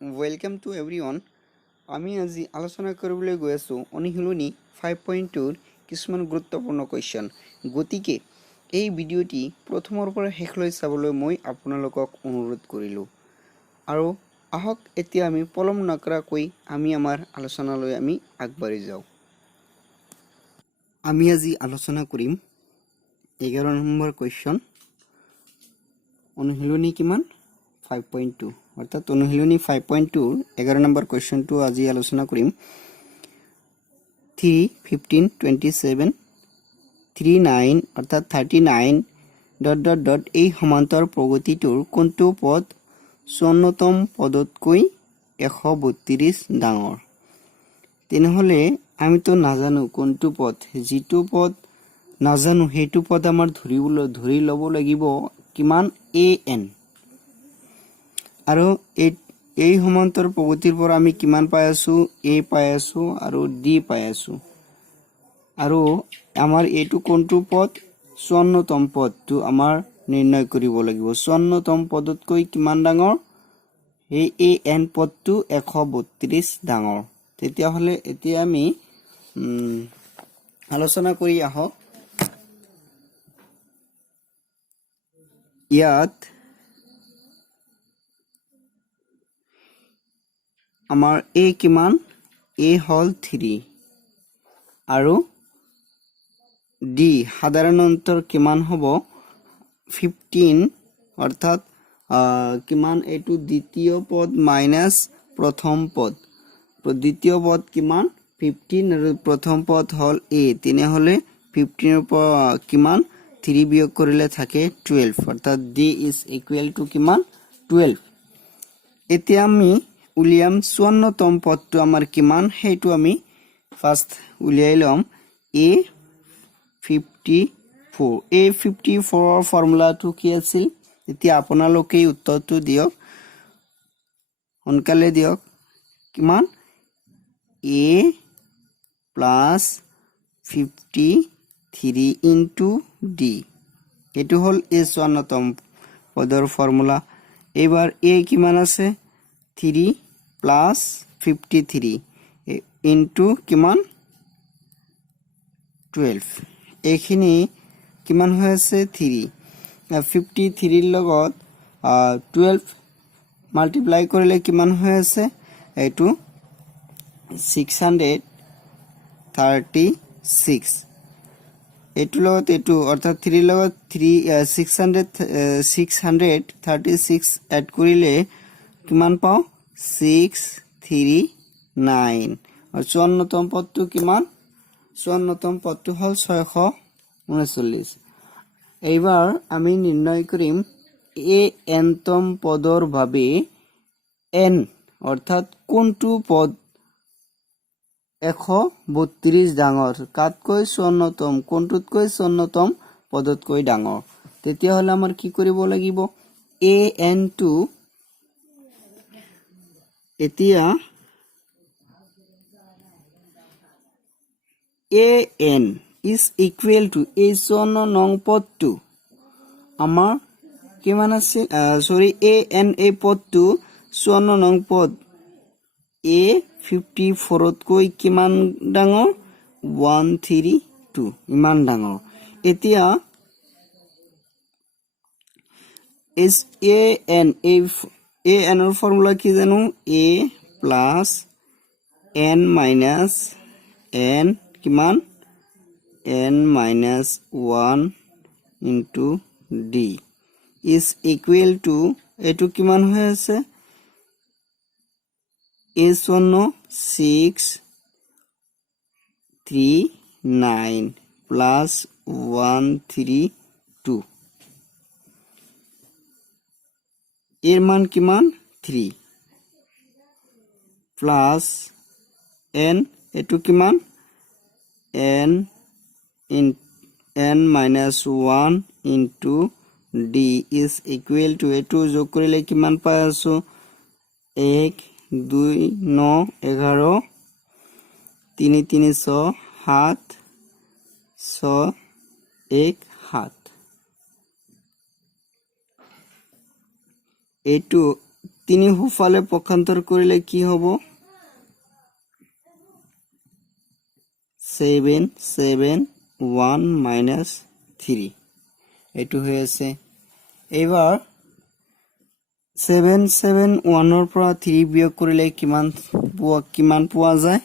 Welcome to এভৰিওয়ান। আমি আজি আলোচনা কৰিবলৈ গৈ আছোঁ অনুশীলনী 5.2ৰ কিছুমান গুৰুত্বপূৰ্ণ কুৱেশ্যন। গতিকে এই ভিডিঅ'টি প্ৰথমৰ পৰা শেষলৈ চাবলৈ মই আপোনালোকক অনুৰোধ কৰিলোঁ। আৰু আহক এতিয়া আমি পলম নকৰাকৈ আমি আমাৰ আলোচনালৈ আগবাঢ়ি যাওঁ। আমি আজি আলোচনা কৰিম 11 নম্বৰ কুৱেশ্যন। অনুশীলনী কিমান 5.2 অৰ্থাৎ অনুশীলনী 5.2 11 নম্বৰ কুৱেশ্যনটো আজি আলোচনা কৰিম। 3 15 27 39 অৰ্থাৎ 39 ... এই সমান্তৰ প্ৰগতিটোৰ কোনটো পদ 54তম পদতকৈ 132 ডাঙৰ। তেনেহলে আমিতো নাজানো কোনটো পদ, যিটো পদ নাজানো সেইটো পদ আমাৰ ধৰি ল'ব লাগিব কিমান an। আৰু এই সমান্তৰ প্ৰগতিৰ পৰা আমি কিমান পাই আছো, a পাই আছো আৰু d পাই আছো। আৰু আমাৰ এইটো কোনটো পদ 54তম পদটো আমাৰ নিৰ্ণয় কৰিব লাগিব। 54তম পদতকৈ কিমান ডাঙৰ, এই an পদটো 132 ডাঙৰ। তেতিয়া হলে এতিয়া আমি আলোচনা কৰি আহক। ইয়াত আমাৰ a কিমান, a হল 3 আৰু d সাধাৰণ অন্তৰ কিমান হ'ব 15 অৰ্থাৎ কিমান, এইটো দ্বিতীয় পদ মাইনাস প্ৰথম পদ। দ্বিতীয় পদ কিমান 15 আৰু প্ৰথম পদ হল a। তেনেহলে 15 ৰ পৰা কিমান 3 বিয়োগ কৰিলে থাকে 12 অৰ্থাৎ d is equal to কিমান 12। এতিয়া আমি উলিয়াম 54তম পদটো আমাৰ কিমান, সেইটো আমি ফাৰ্স্ট উলিয়াই লম। a54 ৰ ফৰ্মুলাটো কি আছিল, এতিয়া আপোনালোকে উত্তৰটো দিয়ক, সোনকালে দিয়ক। কিমান a plus 53 into d, এইটো হল a 54তম পদৰ ফৰ্মুলা। এবাৰ a কিমান আছে 3 plus 53 into কিমান 12, এইখিনি কিমান হৈ আছে 3। 53 লগত 12 মাল্টিপ্লাই কৰিলে কিমান হৈ আছে, এইটো 636। এইটো লগত এইটো অৰ্থাৎ 3 লগত 636 এড কৰিলে কিমান পাও 639। আৰু 54তম পদটো কিমান, 54তম পদটো হল 639। এইবাৰ আমি নিৰ্ণয় কৰিম anতম পদৰ বাবে n অৰ্থাৎ কোনটো পদ 132 ডাঙৰ, কাতকৈ 54তম, কোনটোতকৈ 54তম পদতকৈ ডাঙৰ। তেতিয়া হলে আমাৰ কি কৰিব লাগিব, an টো এতিয়া an is equal to এই 54 নং পদটো আমাৰ কিমান আছে, an এই পদটো 54 নং পদ a54তকৈ কিমান ডাঙৰ 132 ইমান ডাঙৰ। এতিয়া an ৰ ফৰ্মুলা কি জানো, a plus n minus n কিমান n minus 1 into d is equal to এইটো কিমান হৈ আছে a639 plus 132, এর মান কিমান 3 প্লাস n, এটো কিমান n minus 1 into d is equal to এটো যোগ কৰিলে কিমান পাই আছো 1 2 9 11 3 3 6 7 6 1 7। এইটো তিনি সোঁফালে পক্ষান্তৰ কৰিলে কি হ'ব 7 7 1 -3 এটো হৈ আছে এবাৰ 7 7 1 ৰ পৰা 3 বিয়োগ কৰিলে কিমান পোৱা যায়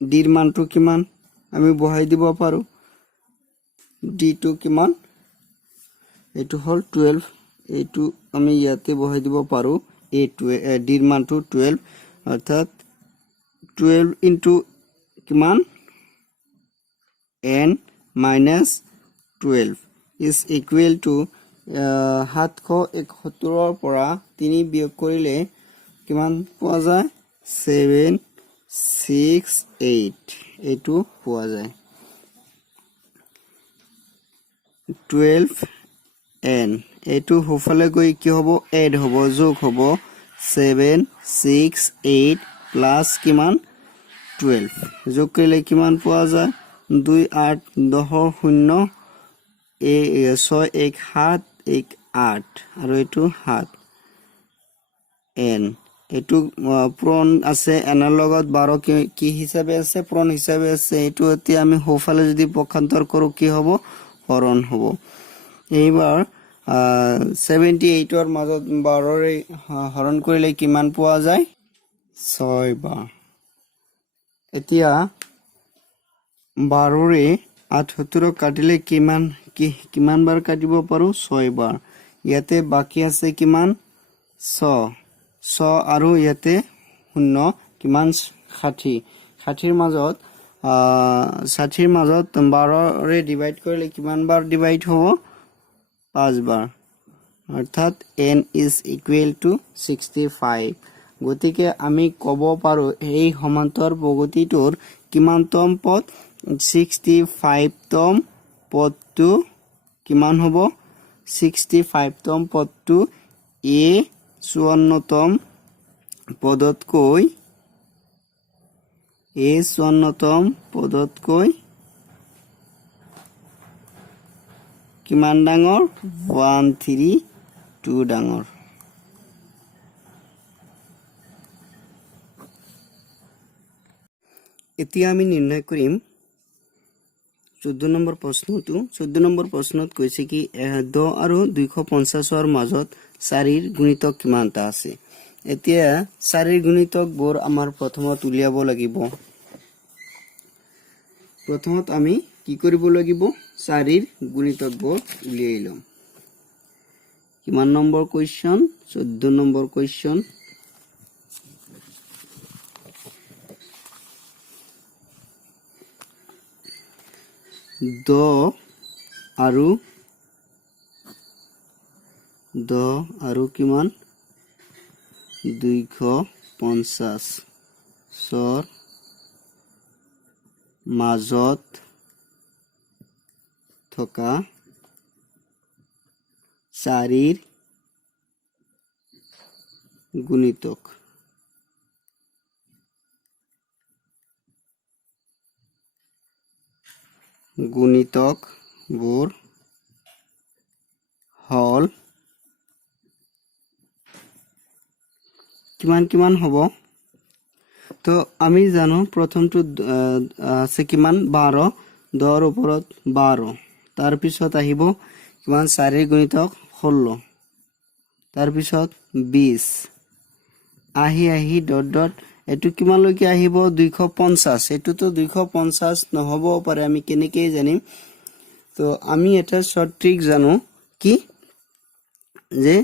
ডিৰ মানটো কিমান আমি বহাই দিব পাৰো ডি টু কিমান এটো হল 12 এটো আমি ইয়াতে বহাই দিব পাৰো ডিৰ মানটো 12 অৰ্থাৎ 12 ইনটু কিমান n minus 12 is equal to 771 ৰ পৰা 3 বিয়োগ কৰিলে কিমান পোৱা যায় 7 6 8 এটো পোৱা যায় 12 n এটো হোফালে গৈ কি হ'ব এড হ'ব যোগ হ'ব 7 6 8 প্লাস কিমান 12 যোগ কৰিলে কিমান পোৱা যায় 2 8 10 0 6 1 7 1 8 আৰু এটো 7 n এটো প্ৰণ আছে এনাৰ লগত 12 কি হিচাপে আছে প্ৰণ হিচাপে আছে এটো এতিয়া আমি হোফালে যদি পক্ষান্তৰ কৰো কি হ'ব হৰণ হ'ব এইবাৰ 78 ৰ মাজত 12 ৰে হৰণ কৰিলে কিমান পোৱা যায় 6 বাৰ এতিয়া 12 ৰে 78 কাটিলে কিমান বাৰ কাটিব পাৰো 6 বাৰ ইয়াতে বাকি আছে কিমান 6 আৰু ইয়াতে 0 কিমান 60 60 ৰ মাজত 12 ৰে ডিভাইড কৰিলে কিমান বাৰ ডিভাইড হ'ব 5 বাৰ অৰ্থাৎ n is equal to 65 গতিকে আমি ক'ব পাৰো এই সমান্তৰ প্ৰগতিটোৰ কিমানতম পদ 65 তম পদটো কিমান হ'ব 65 তম পদটো a 54 তম পদতকৈ কিমান ডাঙৰ 132 ডাঙৰ এতিয়া আমি নিৰ্ণয় কৰিম 14 নম্বৰ প্ৰশ্নটো 14 নম্বৰ প্ৰশ্নত কৈছে কি 10 আৰু 250 ৰ মাজত 4 ৰ গুণিতক কিমানটা আছে এতিয়া 4 ৰ গুণিতকবোৰ আমাৰ প্ৰথমত উলিয়াব লাগিব প্ৰথমত আমি কি কৰিব লাগিব 4 ৰ গুণিতকবোৰ উলিয়াই লম কিমান নম্বৰ কোৱেশ্চন 14 নম্বৰ কোৱেশ্চন 10 আৰু কিমান 250 ৰ মাজত থকা 4 ৰ গুণিতকবোৰ হল কিমান হ'ব তো আমি জানো প্ৰথমটো আছে কিমান 12 10 ৰ ওপৰত 12 তাৰ পিছত আহিব কিমান 4 ৰ গুণিতক 16 তাৰ পিছত 20 আহি ডট এটো কিমান লৈকে আহিব 250 এটো তো 250 নহব পাৰে আমি কেনেকৈ জানিম তো আমি এটা শৰ্ট ট্ৰিক জানো কি যে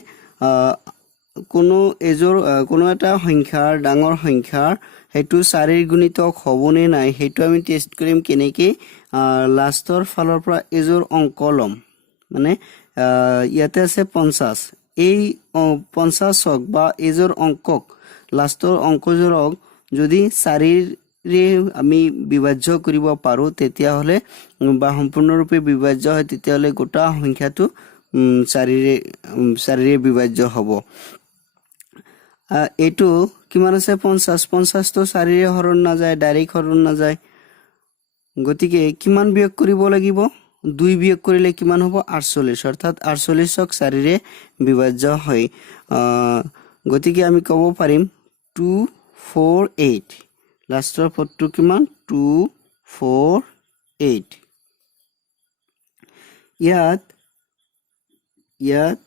কোনো এটা সংখ্যাৰ ডাঙৰ সংখ্যাৰ হেতু 4 ৰ গুণিতক হ'বনে নাই হেতু আমি টেস্ট কৰিম কেনেকৈ লাষ্টৰ ফালৰ পৰা এজোৰ অংক লম মানে ইয়াতে আছে 50 এই 50ক বা এজোৰ অংকক লাষ্টৰ অংকজোৰক যদি 4 ৰে আমি বিভাজ্য কৰিব পাৰো তেতিয়া হলে বা সম্পূৰ্ণৰূপে বিভাজ্য হয় তেতিয়া হলে গোটা সংখ্যাটো 4 ৰে বিভাজ্য হ'ব এটো কিমান আছে 50 তো 4 ৰে হৰণ না যায় ডাইৰেক্ট হৰণ না যায় গতিকে কিমান বিয়োগ কৰিব লাগিব 2 বিয়োগ কৰিলে কিমান হ'ব 48 অৰ্থাৎ 48ক 4 ৰে বিভাজ্য হয় গতিকে আমি ক'ব পাৰিম 248 লাষ্টৰ পদটো কিমান 248 ইয়াত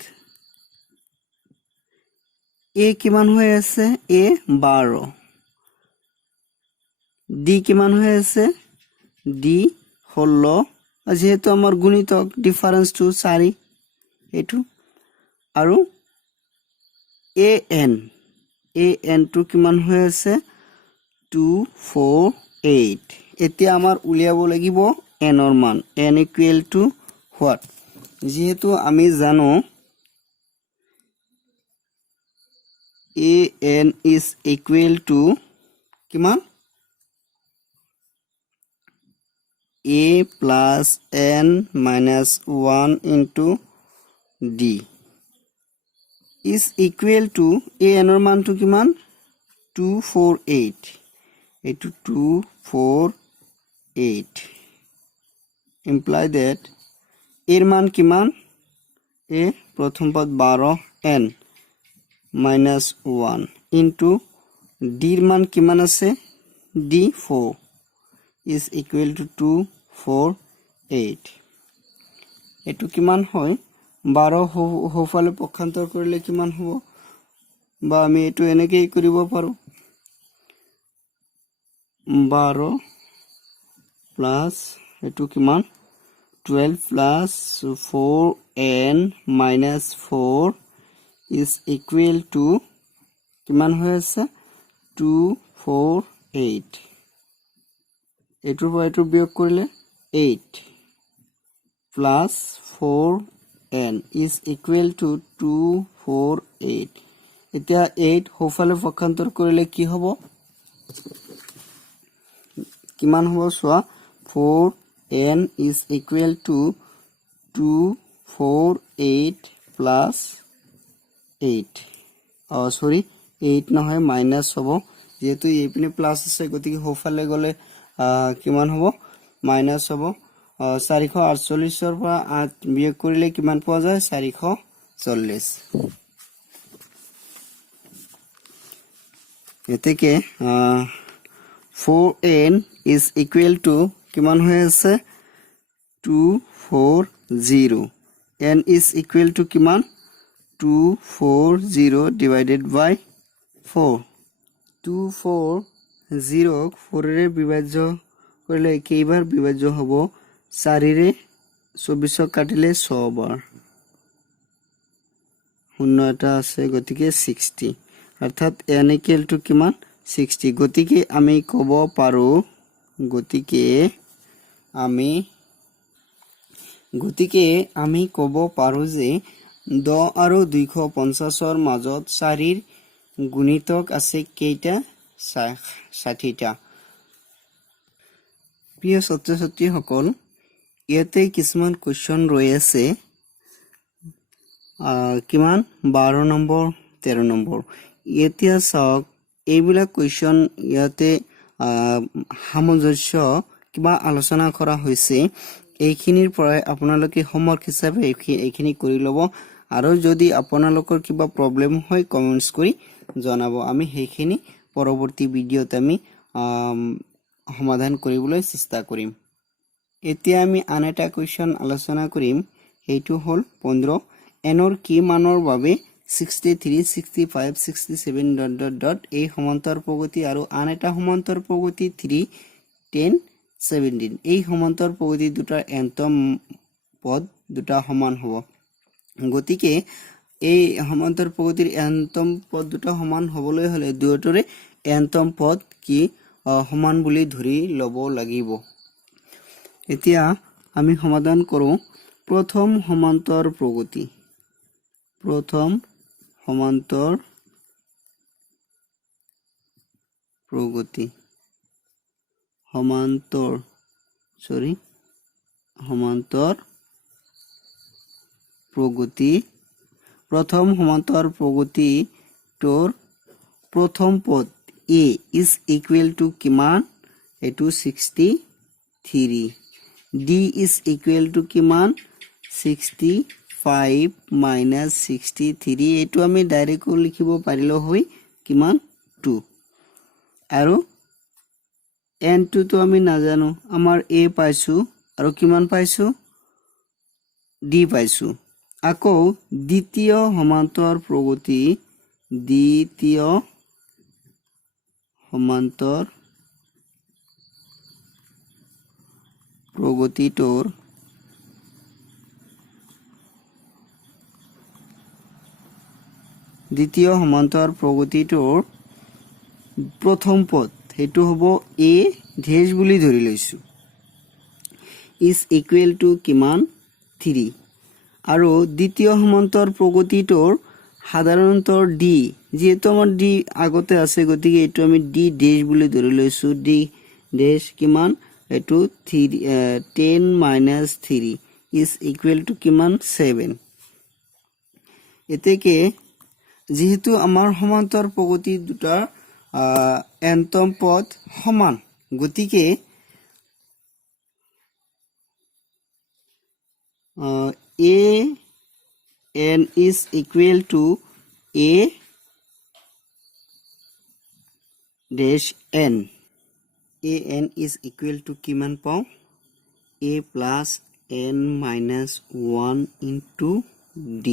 a কিমান হৈ আছে a 12 d কিমান হৈ আছে d 16 যেহেতু আমাৰ গুণিতক ডিফাৰেন্সটো 4 এটো আৰু an টো কিমান হৈ আছে 248 এতিয়া আমাৰ উলিয়াব লাগিব n ৰ মান n equal to what যেহেতু আমি জানো an is equal to কিমান a plus n minus 1 into d is equal to an ৰ মানটো কিমান 248 এটো 248 imply that এর মান কিমান a প্রথম পদ 12 n minus 1 into d এর মান কিমান আছে d 4 is equal to 248 এটো কিমান হয় 12 হোফালে পক্ষান্তৰ কৰিলে কিমান হ'ব বা আমি এটো এনেকৈ কৰিব পাৰো 12 plus এটো কিমান 12 plus 4n minus 4 is equal to কিমান হৈ আছে 248 এটোৰ পৰা এটো বিয়োগ কৰিলে 8 plus 4n is equal to 248 এতিয়া 8 হোফালে পক্ষান্তৰ কৰিলে কি হ'ব কিমান হ'ব সোৱা 4n is equal to 248 plus 8 sorry 8 নহয় মাইনাস হ'ব যেহেতু এইপিনে প্লাস আছে গতিকে হোফালে গলে কিমান হ'ব মাইনাস হ'ব 448 ৰ পৰা 8 বিয়োগ কৰিলে কিমান পোৱা যায় 440 এতেকে 4n is equal to কিমান হৈ আছে 240 n is equal to কিমান 240 divided by 4 240 4 ৰে বিভাজ্য কৰিলে কেইবাৰ বিভাজ্য হ'ব 4 ৰে 24 কাটিলে 100 বাৰ শূন্য এটা আছে গতিকে 60 অৰ্থাৎ n equal to কিমান 60 গতিকে আমি ক'ব পাৰো আমি ক'ব পাৰো যে 10 আৰু 250 ৰ মাজত 4 ৰ গুণিতক আছে কেইটা 60টা প্ৰিয় ছাত্ৰ-ছাত্ৰী সকল ইয়াতে কিছুমান কোৱেশ্চন ৰৈ আছে কিমান 12 নম্বৰ 13 নম্বৰ এতিয়া চাওক এইবিলাক কোৱেশ্চন ইয়াতে সামঞ্জস্য কিবা আলোচনা কৰা হৈছে এইখিনিৰ পৰাই আপোনালোকে হোমৱৰ্ক হিচাপে এইখিনি কৰি ল'ব আৰু যদি আপোনালোকৰ কিবা প্ৰবলেম হয় কমেন্টছ কৰি জনাব আমি সেইখিনি পৰৱৰ্তী ভিডিঅত আমি সমাধান কৰিবলৈ চেষ্টা কৰিম এতিয়া আমি আন এটা কোৱেশ্চন আলোচনা কৰিম এইটো হল 15 এনৰ কি মানৰ বাবে 63 65 67 এই সমান্তৰ প্ৰগতি আৰু আন এটা সমান্তৰ প্ৰগতি 3 10 17 এই সমান্তৰ প্ৰগতি দুটা এন্তম পদ দুটা সমান হ'ব গতিকে এই সমান্তৰ প্ৰগতিৰ এন্তম পদ দুটা সমান হ'বলৈ হলে দুয়োটাৰে এন্তম পদ কি সমান বুলি ধৰি লব লাগিব এতিয়া আমি সমাধান কৰো প্ৰথম সমান্তৰ প্ৰগতি সমান্তৰ প্ৰগতি প্ৰথম সমান্তৰ প্ৰগতি তোৰ প্ৰথম পদ a is equal to কিমান এটো 63 d is equal to কিমান 65 minus 63 এইটো আমি ডাইৰেক্ট লিখিব পাৰিলো হয় কিমান 2 আৰু n2 তো আমি নাজানো আমাৰ a পাইছো আৰু কিমান পাইছো d পাইছো আকৌ দ্বিতীয় সমান্তৰ প্ৰগতিটোৰ প্ৰথম পদ হেতু হ'ব a ডেশ বুলি ধৰি লৈছো is equal to কিমান 3 আৰু দ্বিতীয় সমান্তৰ প্ৰগতিটোৰ সাধাৰণতৰ d যেহেতু আমাৰ d আগতে আছে গতিকে এটো আমি d ডেশ বুলি ধৰি লৈছো d ডেশ কিমান এটো 10 minus 3 is equal to কিমান 7 এতেকে যেহেতু আমাৰ সমান্তৰ প্ৰগতি দুটা এন্তম পদ সমান গতিকে a n is equal to a dash n a n is equal to কিমান পাও a plus n minus 1 into d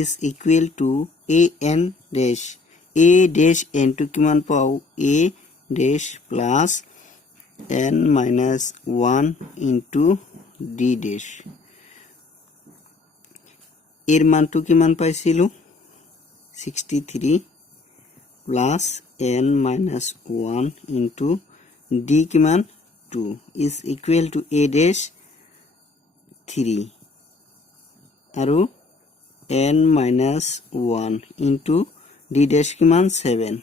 is equal to a n dash n to কিমান পাও a dash plus n minus 1 into d dash এর মানটো কিমান পাইছিলো 63 plus n minus 1 into d কিমান 2 is equal to a dash 3 আৰু n minus 1 into d dash কিমান 7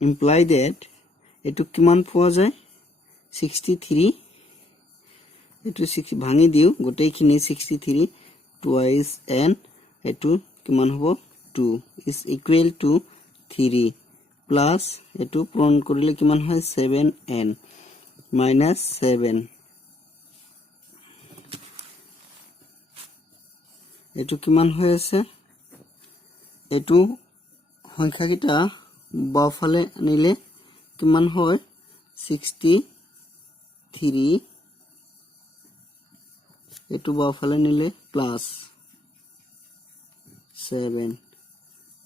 imply that এটো কিমান পোৱা যায় 63 এটো 6 ভাঙি দিও গোটেইখিনি 63 twice n এটো কিমান হ'ব 2 is equal to 3 plus এটো পূৰণ কৰিলে কিমান হয় 7n minus 7 এটো কিমান হৈ আছে এটো সংখ্যাকিটা বাওফালে আনিলে কিমান হয় 63 এটো বাওফালে নিলে প্লাস 7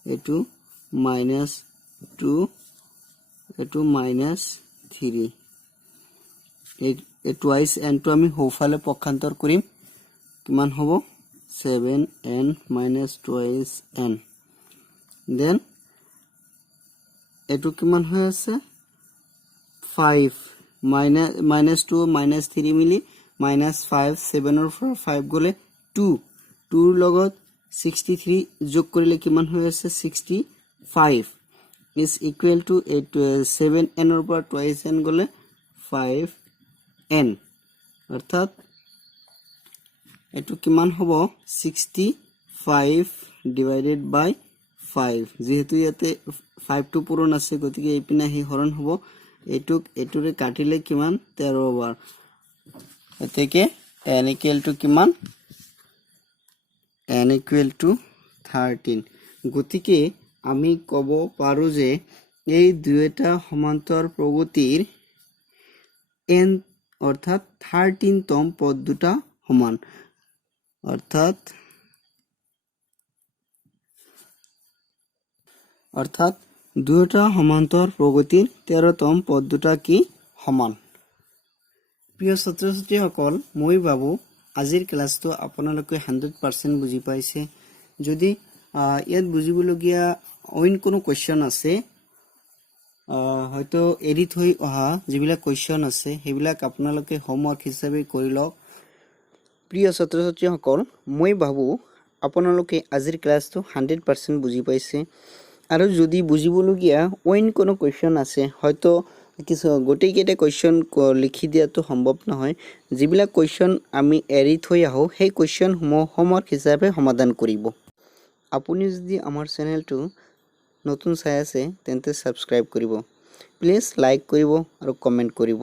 এটো minus 2 এটো minus 3 A twice n to আমি হোফালে পক্ষান্তৰ কৰিম কিমান হ'ব 7n minus twice n then এটো কিমান হৈ আছে 5 minus 2 minus 3 মিলি minus 5 7 or 5 গলে 2 2 লগত 63 যোগ কৰিলে কিমান হৈ আছে 65 is equal to 7n or পৰা twice n গলে 5n অৰ্থাৎ এটো কিমান হ'ব 65 divided by 5 যেহেতু ইয়াতে 5 টো পূৰণ আছে গতিকে এইপিনা হি হৰণ হ'ব এটোৰে কাটিলে কিমান 13 বাৰ এতেকে n equal to কিমান n equal to 13 গতিকে আমি কব পাৰো যে এই দুইটা সমান্তৰ প্ৰগতিৰ n অৰ্থাৎ 13 তম পদ দুটা সমান অৰ্থাৎ দুইটা সমান্তৰ প্ৰগতিৰ 13 তম পদ দুটা কি সমান প্ৰিয় ছাত্ৰ-ছাত্ৰীসকল মই ভাবো আজিৰ ক্লাছটো আপোনালোকে 100% বুজি পাইছে যদি ইয়াত বুজিবলগীয়া অইন কোনো কোৱেশ্চন আছে হয়তো এডিট হৈ অহা যিবিলাক কোৱেশ্চন আছে হেবিলাক আপোনালোকে হোমৱৰ্ক হিচাপে কৰি লওক প্ৰিয় ছাত্ৰ-ছাত্ৰীসকল মই ভাবো আপোনালোকে আজিৰ ক্লাছটো 100% বুজি পাইছে আৰু যদি বুজিবলগীয়া অইন কোনো কোৱেশ্চন আছে হয়তো কিছু গোটেইকেইটা কোৱেশ্চন লিখি দিয়াটো সম্ভৱ নহয় যিবিলাক কোৱেশ্চন আমি এডিট হৈ আহো সেই কোৱেশ্চন হোমৱৰ্ক হিচাপে সমাধান কৰিব আপুনি যদি আমাৰ চেনেলটো নতুন চাই আছে তেন্তে সাবস্ক্ৰাইব কৰিব প্লিজ লাইক কৰিব আৰু কমেন্ট কৰিব